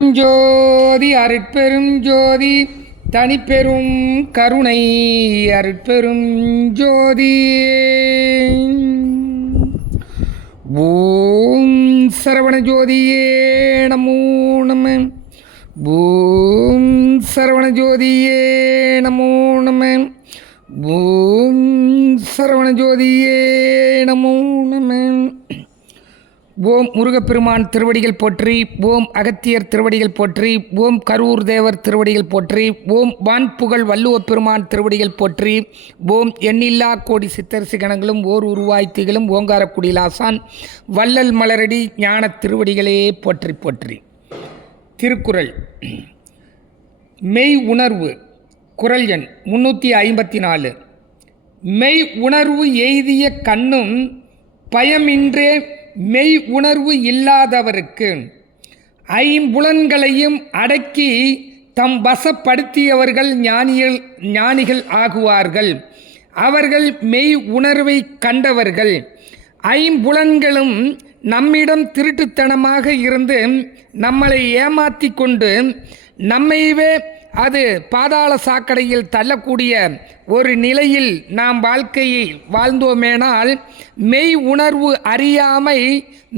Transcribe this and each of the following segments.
ஜோதி அருட்பெரும் ஜோதி தனிப்பெரும் கருணை அருட்பெரும் ஜோதி. ஓம் சரவண ஜோதியே நமோ நம. ஓம் சரவண ஜோதியே நமோ நம. ஓம் சரவண ஜோதியே நமோ நம. ஓம் முருகப்பெருமான் திருவடிகள் போற்றி. ஓம் அகத்தியர் திருவடிகள் போற்றி. ஓம் கரூர் தேவர் திருவடிகள் போற்றி. ஓம் வான்புகழ் வள்ளுவப் பெருமான் திருவடிகள் போற்றி. ஓம் எண்ணில்லா கோடி சித்தரிசி கணங்களும் ஓர் உருவாய் திகழும் ஓங்காரக்குடிலாசான் வள்ளல் மலரடி ஞான திருவடிகளே போற்றி போற்றி. திருக்குறள் மெய் உணர்வு. குறள் எண் 354. மெய் உணர்வு எய்திய கண்ணும் பயமின்றே மெய் உணர்வு இல்லாதவருக்கு ஐம்புலன்களையும் அடக்கி தம் வசப்படுத்தியவர்கள் ஞானிகள் ஆகுவார்கள். அவர்கள் மெய் உணர்வை கண்டவர்கள். ஐம்புலன்களும் நம்மிடம் திருட்டுத்தனமாக இருந்து நம்மளை ஏமாற்றி கொண்டு நம்மைவே அது பாதாள சாக்கடையில் தள்ளக்கூடிய ஒரு நிலையில் நாம் வாழ்க்கையை வாழ்ந்தோமேனால் மெய் உணர்வு அறியாமை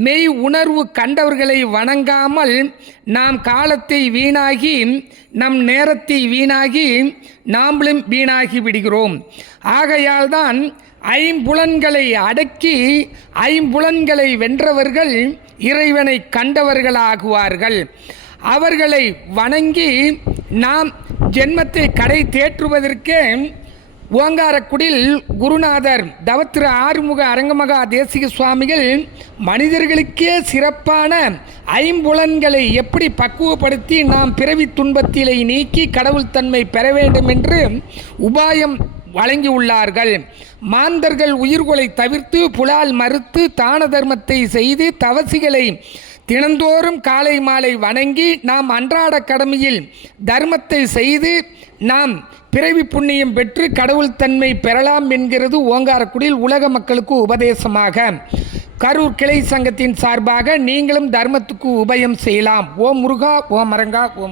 மெய் உணர்வு கண்டவர்களை வணங்காமல் நாம் காலத்தை வீணாகி நம் நேரத்தை வீணாகி நாமளும் வீணாகி விடுகிறோம். ஆகையால் தான் ஐம்புலன்களை அடக்கி ஐம்புலன்களை வென்றவர்கள் இறைவனை கண்டவர்களாகுவார்கள். அவர்களை வணங்கி நாம் ஜென்மத்தை கடை தேற்றுவதற்கே ஓங்காரக்குடில் குருநாதர் தவத்திரு ஆறுமுக அரங்கமகா தேசிக சுவாமிகள் மனிதர்களுக்கே சிறப்பான ஐம்புலன்களை எப்படி பக்குவப்படுத்தி நாம் பிறவி துன்பத்திலை நீக்கி கடவுள் தன்மை பெற வேண்டும் என்று உபாயம் வழங்கியுள்ளார்கள். மாந்தர்கள் உயிர்களை தவிர்த்து புலால் மறுத்து தான தர்மத்தை செய்து தவசிகளை தினந்தோறும் காலை மாலை வணங்கி நாம் அன்றாட கடமையில் தர்மத்தை செய்து நாம் பிறவி புண்ணியம் பெற்று கடவுள் தன்மை பெறலாம் என்கிறது ஓங்காரக்குடியில் உலக மக்களுக்கு உபதேசமாக கரூர் கிளை சங்கத்தின் சார்பாக நீங்களும் தர்மத்துக்கு உபயம் செய்யலாம். ஓம் முருகா, ஓம் அரங்கா, ஓம்